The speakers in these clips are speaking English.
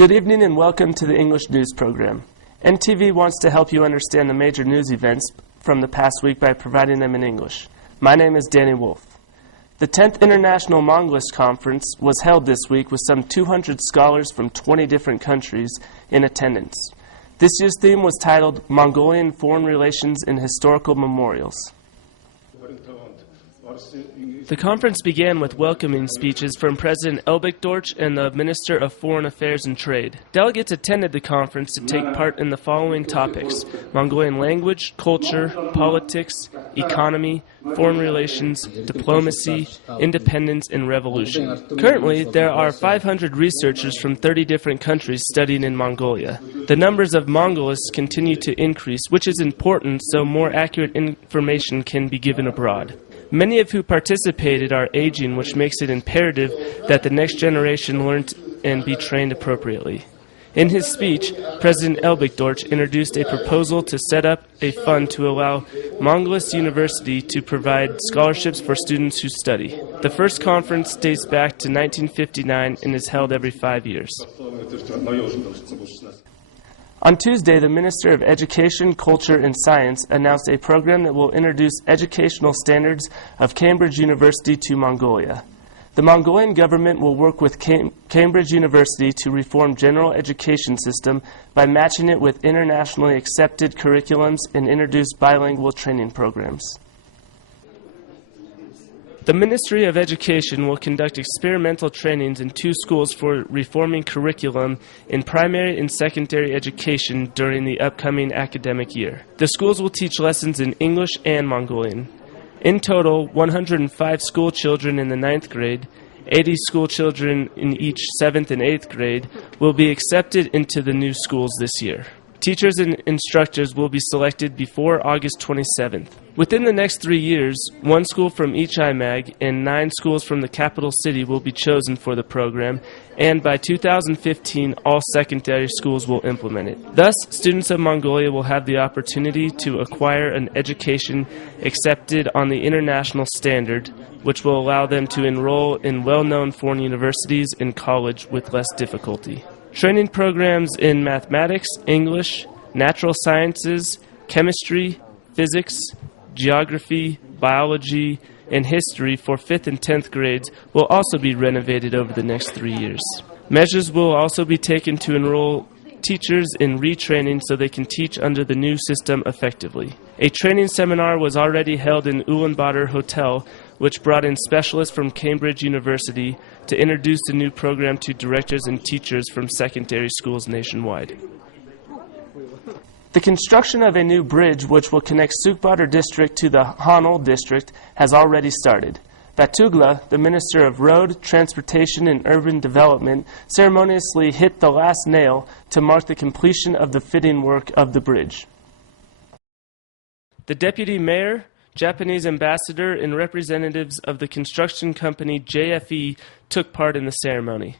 Good evening and welcome to the English News Program. NTV wants to help you understand the major news events from the past week by providing them in English. My name is Danny Wolf. The 10th International Mongolist Conference was held this week with some 200 scholars from 20 different countries in attendance. This year's theme was titled Mongolian Foreign Relations and Historical Memorials. The conference began with welcoming speeches from President Elbek and the Minister of Foreign Affairs and Trade. Delegates attended the conference to take part in the following topics: Mongolian language, culture, politics, economy, foreign relations, diplomacy, independence, and revolution. Currently, there are 500 researchers from 30 different countries studying in Mongolia. The numbers of Mongolists continue to increase, which is important so more accurate information can be given abroad. Many of who participated are aging, which makes it imperative that the next generation learn and be trained appropriately. In his speech, President Elbek introduced a proposal to set up a fund to allow Mongolist University to provide scholarships for students who study. The first conference dates back to 1959 and is held every 5 years. On Tuesday, the Minister of Education, Culture, and Science announced a program that will introduce educational standards of Cambridge University to Mongolia. The Mongolian government will work with Cambridge University to reform general education system by matching it with internationally accepted curriculums and introduce bilingual training programs. The Ministry of Education will conduct experimental trainings in 2 schools for reforming curriculum in primary and secondary education during the upcoming academic year. The schools will teach lessons in English and Mongolian. In total, 105 school children in the 9th grade, 80 school children in each 7th and 8th grade will be accepted into the new schools this year. Teachers and instructors will be selected before August 27th. Within the next 3 years, 1 school from each IMAG and 9 schools from the capital city will be chosen for the program, and by 2015, all secondary schools will implement it. Thus, students of Mongolia will have the opportunity to acquire an education accepted on the international standard, which will allow them to enroll in well-known foreign universities and college with less difficulty. Training programs in mathematics, English, natural sciences, chemistry, physics, geography, biology, and history for 5th and 10th grades will also be renovated over the next 3 years. Measures will also be taken to enroll teachers in retraining so they can teach under the new system effectively. A training seminar was already held in Ulaanbaatar Hotel, which brought in specialists from Cambridge University to introduce the new program to directors and teachers from secondary schools nationwide. The construction of a new bridge which will connect Sukbaatar district to the Hanol district has already started. Batugla, the Minister of Road, Transportation and Urban Development, ceremoniously hit the last nail to mark the completion of the fitting work of the bridge. The Deputy Mayor, Japanese ambassador, and representatives of the construction company JFE took part in the ceremony.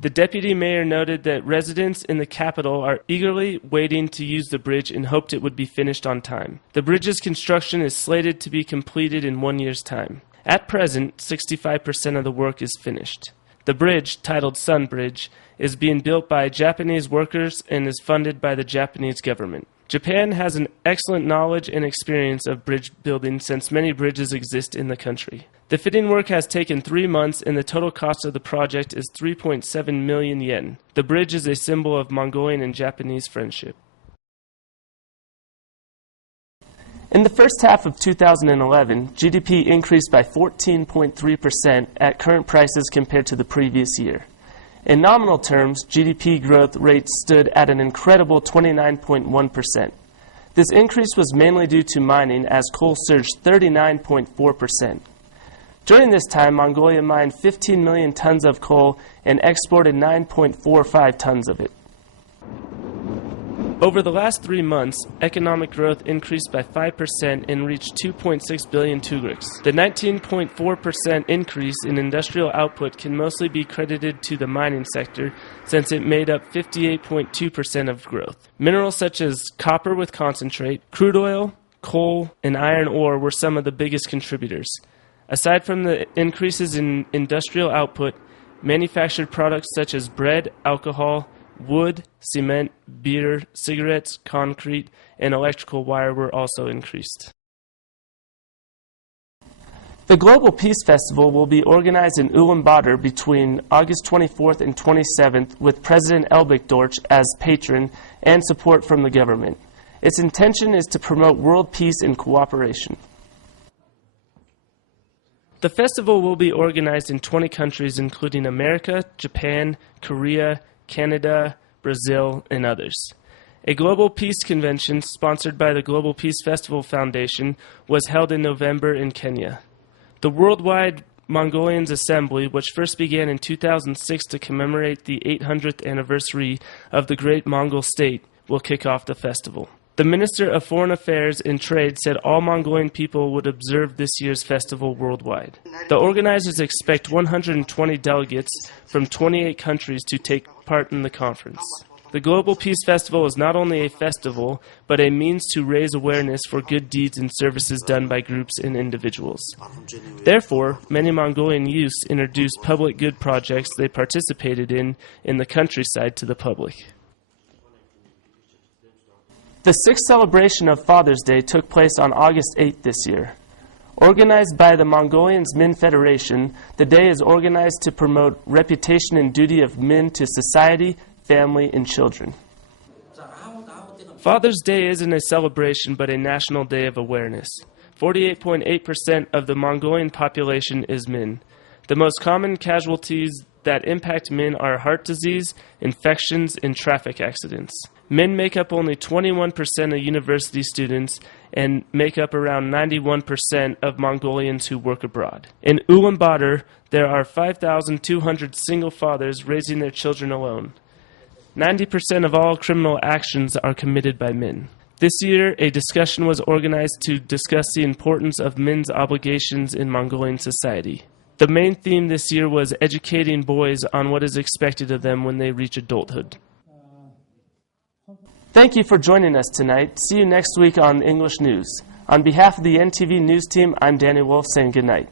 The deputy mayor noted that residents in the capital are eagerly waiting to use the bridge and hoped it would be finished on time. The bridge's construction is slated to be completed in 1 year's time. At present, 65% of the work is finished. The bridge, titled Sun Bridge, is being built by Japanese workers and is funded by the Japanese government. Japan has an excellent knowledge and experience of bridge building since many bridges exist in the country. The fitting work has taken 3 months and the total cost of the project is 3.7 million yen. The bridge is a symbol of Mongolian and Japanese friendship. In the first half of 2011, GDP increased by 14.3% at current prices compared to the previous year. In nominal terms, GDP growth rate stood at an incredible 29.1%. This increase was mainly due to mining, as coal surged 39.4%. During this time, Mongolia mined 15 million tons of coal and exported 9.45 tons of it. Over the last 3 months, economic growth increased by 5% and reached 2.6 billion tugriks. The 19.4% increase in industrial output can mostly be credited to the mining sector, since it made up 58.2% of growth. Minerals such as copper with concentrate, crude oil, coal, and iron ore were some of the biggest contributors. Aside from the increases in industrial output, manufactured products such as bread, alcohol, Wood, cement, beer, cigarettes, concrete, and electrical wire were also increased. The Global Peace Festival will be organized in Ulaanbaatar between August 24th and 27th with President Elbekdorch as patron and support from the government. Its intention is to promote world peace and cooperation. The festival will be organized in 20 countries including America, Japan, Korea, Canada, Brazil, and others. A Global Peace Convention sponsored by the Global Peace Festival Foundation was held in November in Kenya. The Worldwide Mongolians Assembly, which first began in 2006 to commemorate the 800th anniversary of the Great Mongol State, will kick off the festival. The Minister of Foreign Affairs and Trade said all Mongolian people would observe this year's festival worldwide. The organizers expect 120 delegates from 28 countries to take part in the conference. The Global Peace Festival is not only a festival, but a means to raise awareness for good deeds and services done by groups and individuals. Therefore, many Mongolian youths introduced public good projects they participated in the countryside to the public. The sixth celebration of Father's Day took place on August 8th this year. Organized by the Mongolians Min Federation, the day is organized to promote reputation and duty of men to society, family, and children. Father's Day isn't a celebration but a national day of awareness. 48.8% of the Mongolian population is men. The most common casualties that impact men are heart disease, infections, and traffic accidents. Men make up only 21% of university students and make up around 91% of Mongolians who work abroad. In Ulaanbaatar, there are 5,200 single fathers raising their children alone. 90% of all criminal actions are committed by men. This year, a discussion was organized to discuss the importance of men's obligations in Mongolian society. The main theme this year was educating boys on what is expected of them when they reach adulthood. Thank you for joining us tonight. See you next week on English News. On behalf of the NTV News team, I'm Danny Wolf saying good night.